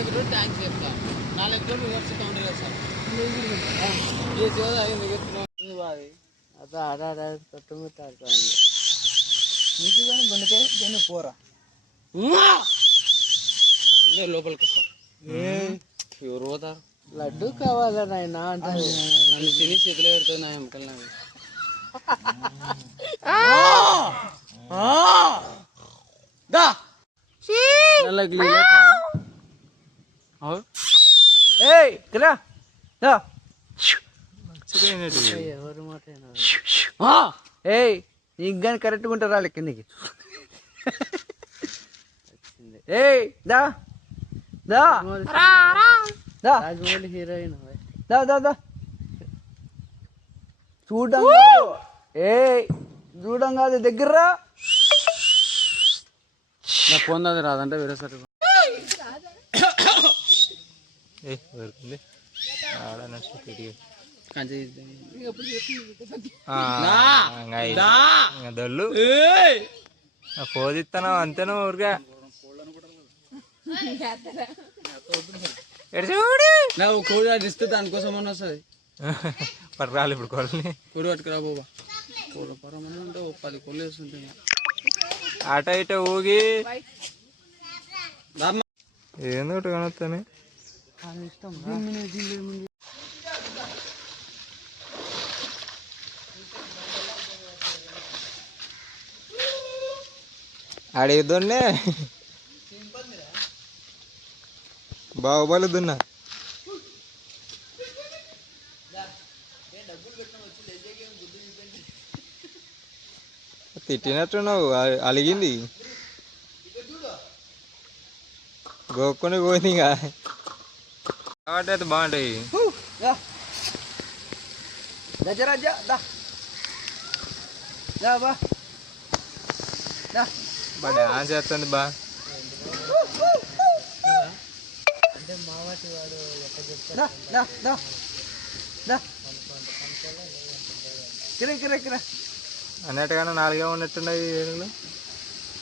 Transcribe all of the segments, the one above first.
దగ్గర ట్యాంక్స్ చెప్తా 4 కిలోమీటర్లు వచ్చి కౌంటర్ కదా సార్ ये जो है मिगत బావి అద ఆడ ఆడ తట్టుముతారు నీకు కానీ గుండెకే దేని పోరా ఇదే లోపలికి వస్తా ఎవరు పోతారు లడ్డు కావాలా నాయన అంటే నన్ను తిని చేతిలో పెడుతుంది నా ఎముకలు నావి దా ఎవరు మాట నీకు కానీ కరెక్ట్గా ఉంటారా కిందకి దా దా రాజమౌళి హీరోయిన్ దా దా దా చూడం చూడం కాదు దగ్గర నా ఫోన్ అది రాదంటే వేరే సార్ దొల్లు పోదిస్తాను అంతేనా ఊరిగా కోడి ఇస్తే దానికోసం అన్న వస్తుంది పట్టుకురాలి ఇప్పుడు కోళ్ళని కోడి పట్టుకురా బాబా కోళ్ళ పరమని ఉంటే 10 కోళ్ళు వేస్తుంటాయి అట ఇట ఊగి ఏందో ఒకటి కనొస్తానే ఇష్టం అడిగిద్దున్నే బాహుబలి దున్నా తిట్టినట్టున్నావు అలిగింది గోక్కొని పోయింది ఇక కాబట్టి అయితే బాగుంటాయి బా డాన్స్ చేస్తుంది బా అంటే మావాటి వాడు అన్నట్టుగానే 4 ఉన్నట్టున్నాయి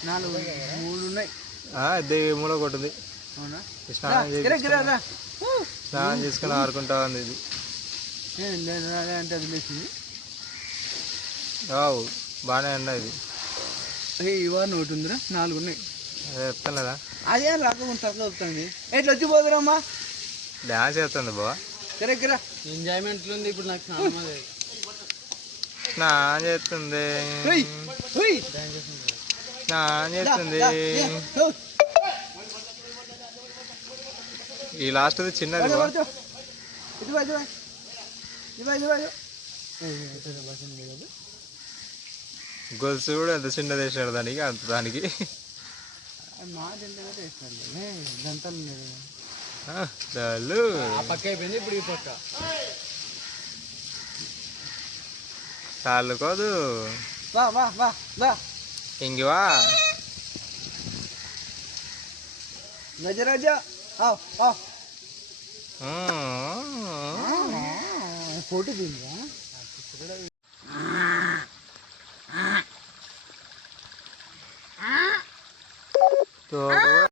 3 ఉన్నాయి ఇద్దరు 3 ఒకటి ఉంది స్నానం చేసుకుని ఆడుకుంటా ఉంది ఇది అంటే అది లేచింది బాగానే ఉన్నా ఇది ఇవాళ ఒకటి ఉందిరా 4 ఉన్నాయి అదే చెప్తాను కదా అదే రాకుండా చదువుతుంది ఎట్లా వచ్చిపోదురమ్మా డాన్స్ చేస్తుంది బా ఎంజాయ్మెంట్ ఉంది ఇప్పుడు నాకు స్నానం చేస్తుంది స్నానం చేస్తుంది ఈ లాస్ట్ చిన్నది గొలుసు కూడా ఎంత చిన్నది వేసాడు దానికి అంత దానికి పక్క అయిపోయింది ఇప్పుడు ఈ పక్క చాలు కోదు ఇంగివా గజరాజా ఫోటో తీయండి तो